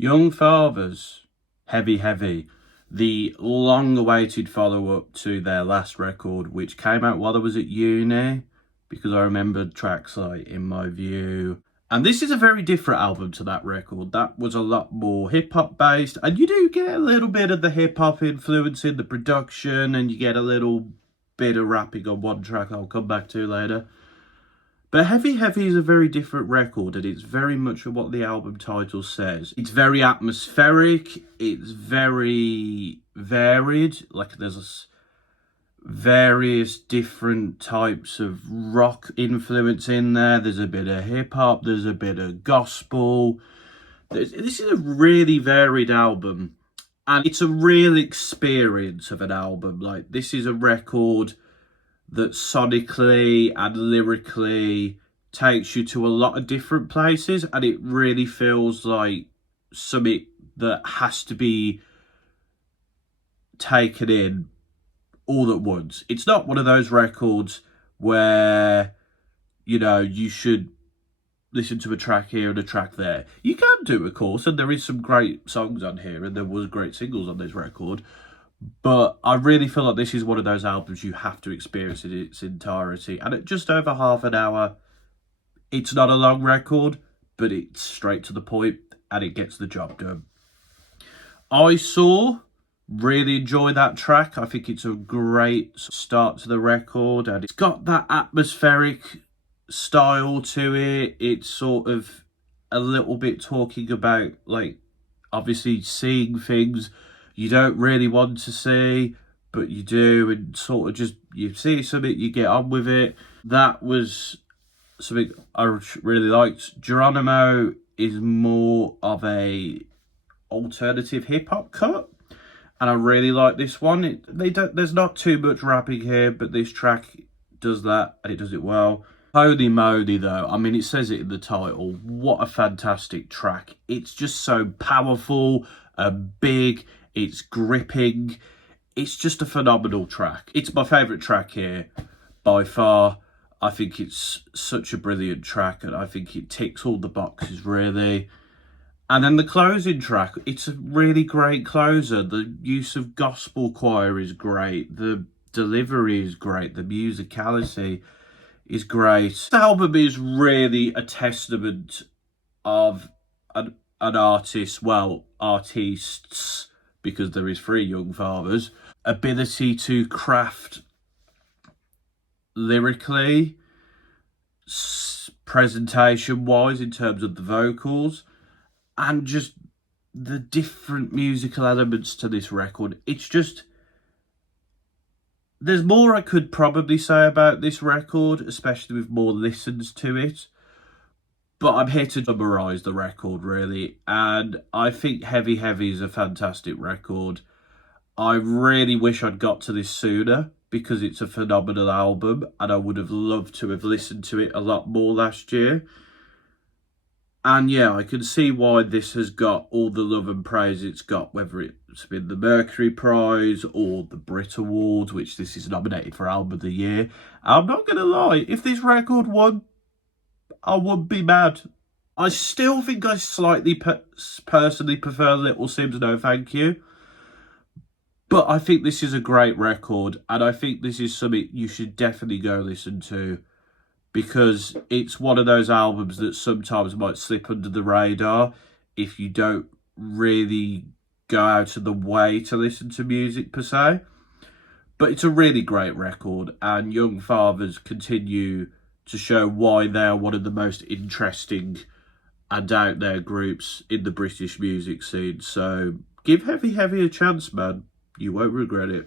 Young Fathers, Heavy Heavy, the long-awaited follow-up to their last record, which came out while I was at uni, because I remembered tracks like In My View. And this is a very different album to that record. That was a lot more hip-hop based, and you do get a little bit of the hip-hop influence in the production, and you get a little bit of rapping on one track I'll come back to later. But Heavy Heavy is a very different record, and it's very much what the album title says. It's very atmospheric, it's very varied, like there's various different types of rock influence in there. There's a bit of hip-hop, there's a bit of gospel. This is a really varied album, and it's a real experience of an album. Like, this is a record that sonically and lyrically takes you to a lot of different places, and it really feels like something that has to be taken in all at once. It's not one of those records where, you know, you should listen to a track here and a track there. You can do, of course, and there is some great songs on here, and there was great singles on this record. But I really feel like this is one of those albums you have to experience in its entirety. And at just over half an hour, it's not a long record, but it's straight to the point and it gets the job done. I really enjoy that track. I think it's a great start to the record, and it's got that atmospheric style to it. It's sort of a little bit talking about, like, obviously seeing things you don't really want to see, but you do, and sort of just, you see something, you get on with it. That was something I really liked. Geronimo is more of a alternative hip-hop cut, and I really like this one. There's not too much rapping here, but this track does that, and it does it well. Holy moly, though. I mean, it says it in the title. What a fantastic track. It's just so powerful and big. It's gripping. It's just a phenomenal track. It's my favourite track here by far. I think it's such a brilliant track, and I think it ticks all the boxes, really. And then the closing track, it's a really great closer. The use of gospel choir is great. The delivery is great. The musicality is great. This album is really a testament of an artist, well, artists, because there is 3 Young Fathers, ability to craft lyrically, presentation-wise in terms of the vocals, and just the different musical elements to this record. It's just, there's more I could probably say about this record, especially with more listens to it. But I'm here to summarise the record, really. And I think Heavy Heavy is a fantastic record. I really wish I'd got to this sooner, because it's a phenomenal album, and I would have loved to have listened to it a lot more last year. And yeah, I can see why this has got all the love and praise it's got, whether it's been the Mercury Prize or the Brit Awards, which this is nominated for Album of the Year. I'm not going to lie, if this record won, I wouldn't be mad. I still think I slightly personally prefer Little Simz No Thank You. But I think this is a great record, and I think this is something you should definitely go listen to, because it's one of those albums that sometimes might slip under the radar if you don't really go out of the way to listen to music per se. But it's a really great record, and Young Fathers continue to show why they are one of the most interesting and out there groups in the British music scene. So give Heavy Heavy a chance, man. You won't regret it.